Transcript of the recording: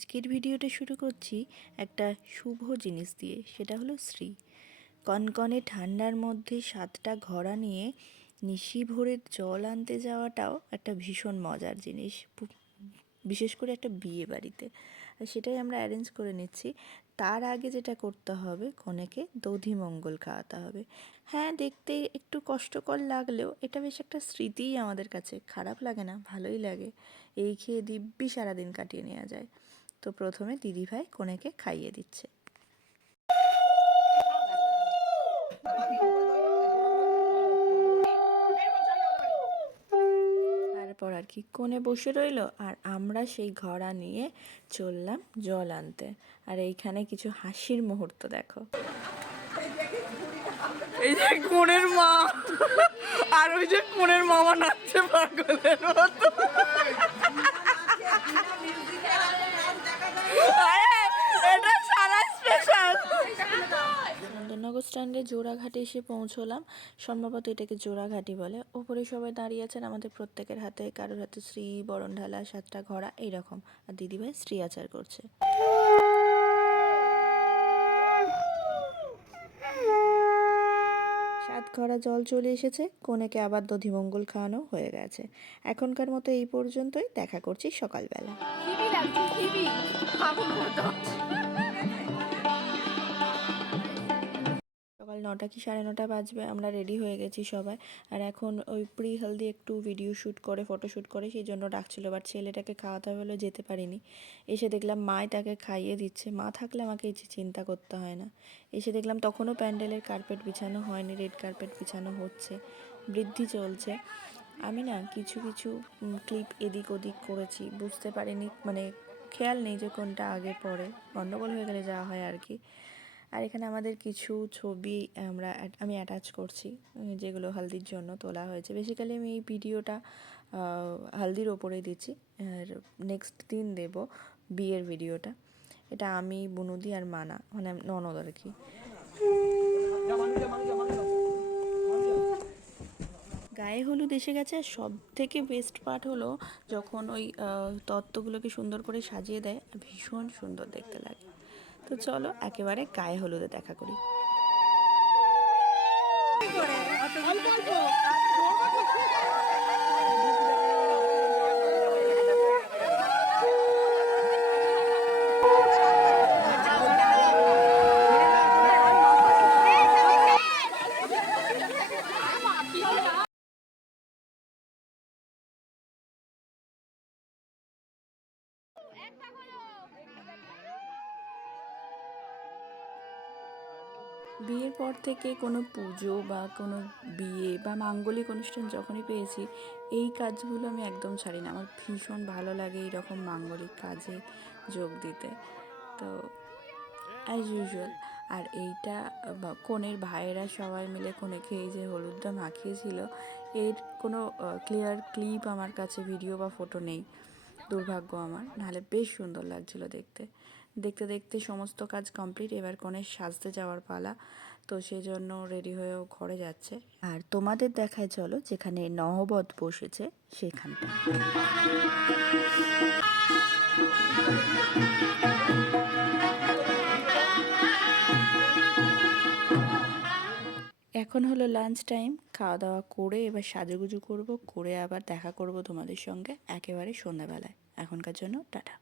আজকের ভিডিওটা শুরু করছি একটা শুভ জিনিস দিয়ে, সেটা হলো শ্রী। কনকনে ঠান্ডার মধ্যে 7টা ঘোড়া নিয়ে নিশি ভোরের জল আনতে যাওয়াটাও একটা ভীষণ মজার জিনিস, বিশেষ করে একটা বিয়ে বাড়িতে। আর সেটাই আমরা অ্যারেঞ্জ করে নিচ্ছি। তার আগে যেটা করতে হবে, কনেকে দধিমঙ্গল খাওয়াতে হবে। হ্যাঁ, দেখতে একটু কষ্টকর লাগলেও এটা বেশ একটা স্মৃতিই আমাদের কাছে। খারাপ লাগে না, ভালোই লাগে। এই খেয়ে দিব্যি সারাদিন কাটিয়ে নেওয়া যায়। তো প্রথমে দিদিভাই কনেকে খাইয়ে দিচ্ছে। তারপর আর কি কোণে বসে রইলো, আর আমরা সেই ঘোড়া নিয়ে চললাম জল আনতে। আর এইখানে কিছু হাসির মুহূর্ত দেখো। এই যে কোণের মা আর ওই যে কোণের মামা নাচছে পাগলের মতো। এটা সারা স্পেশাল। চন্দননগর স্ট্যান্ডে জোড়াঘাটে এসে পৌঁছলাম। সম্ভবত এটাকে জোড়াঘাটি বলে। ওপরে সবাই দাঁড়িয়ে আছেন, আমাদের প্রত্যেকের হাতে, কারোর হাতে শ্রী, বরণ ঢালা, 7টা ঘোড়া এইরকম। আর দিদিভাই শ্রী আচার করছে। সাত ঘোড়া জল চলে এসেছে, কনেকে আবার দধিমঙ্গল খাওয়ানো হয়ে গেছে। এখনকার মতো এই পর্যন্তই, দেখা করছি সকালবেলা। সকাল 9টা কি 9:30 বাজবে, আমরা রেডি হয়ে গেছি সবাই। আর এখন ওই প্রি হেলদি একটু ভিডিও শ্যুট করে, ফটোশ্যুট করে, সেই জন্য ডাকছিল। বাট ছেলেটাকে খাওয়াতে হবে বলে যেতে পারিনি। এসে দেখলাম মাই তাকে খাইয়ে দিচ্ছে। মা থাকলে আমাকে এই চিন্তা করতে হয় না। এসে দেখলাম তখনও প্যান্ডেলের কার্পেট বিছানো হয়নি, রেড কার্পেট বিছানো হচ্ছে, বৃদ্ধি চলছে। আমি না কিছু কিছু ক্লিপ এদিক ওদিক করেছি, বুঝতে পারিনি, মানে খেয়াল নেই যে কোনটা আগে পরে, গণ্ডগোল হয়ে গেলে যাওয়া হয় আর কি। আর এখানে আমাদের কিছু ছবি আমি অ্যাটাচ করছি, যেগুলো হালদির জন্য তোলা হয়েছে। বেসিক্যালি আমি এই ভিডিওটা হালদির ওপরেই দিচ্ছি, আর নেক্সট দিন দেব বিয়ের ভিডিওটা। এটা আমি, বুনুদি আর মানা, মানে ননদ আর কি। গায়ে হলুদ এসে গেছে। সব থেকে বেস্ট পার্ট হলো যখন ওই তত্ত্বগুলোকে সুন্দর করে সাজিয়ে দেয়, ভীষণ সুন্দর দেখতে লাগে। তো চলো একেবারে গায়ে হলুদে দেখা করি। বিয়ের পর থেকে কোনো পুজো বা কোনো বিয়ে বা মাঙ্গলিক অনুষ্ঠান যখনই পেয়েছি, এই কাজগুলো আমি একদম ছাড়ি না। আমার ভীষণ ভালো লাগে এইরকম মাঙ্গলিক কাজে যোগ দিতে। তো অ্যাজ ইউজুয়াল। আর এইটা কনের ভাইয়েরা সবাই মিলে কনেকে এই যে হলুদটা মাখিয়েছিল, এর কোনো ক্লিয়ার ক্লিপ আমার কাছে, ভিডিও বা ফটো নেই, দুর্ভাগ্য আমার। নাহলে বেশ সুন্দর লাগছিল দেখতে। দেখতে দেখতে সমস্ত কাজ কমপ্লিট। এবার কনের সাজতে যাওয়ার পালা। তো সেই জন্য রেডি হয়েও ঘরে যাচ্ছে। আর তোমাদের দেখায় চলো যেখানে নহবত বসেছে সেখানটা। এখন হলো লাঞ্চ টাইম। খাওয়া দাওয়া করে এবার সাজুগুজু করব, করে আবার দেখা করব তোমাদের সঙ্গে একেবারে সন্ধ্যাবেলায়। এখনকার জন্য টাটা।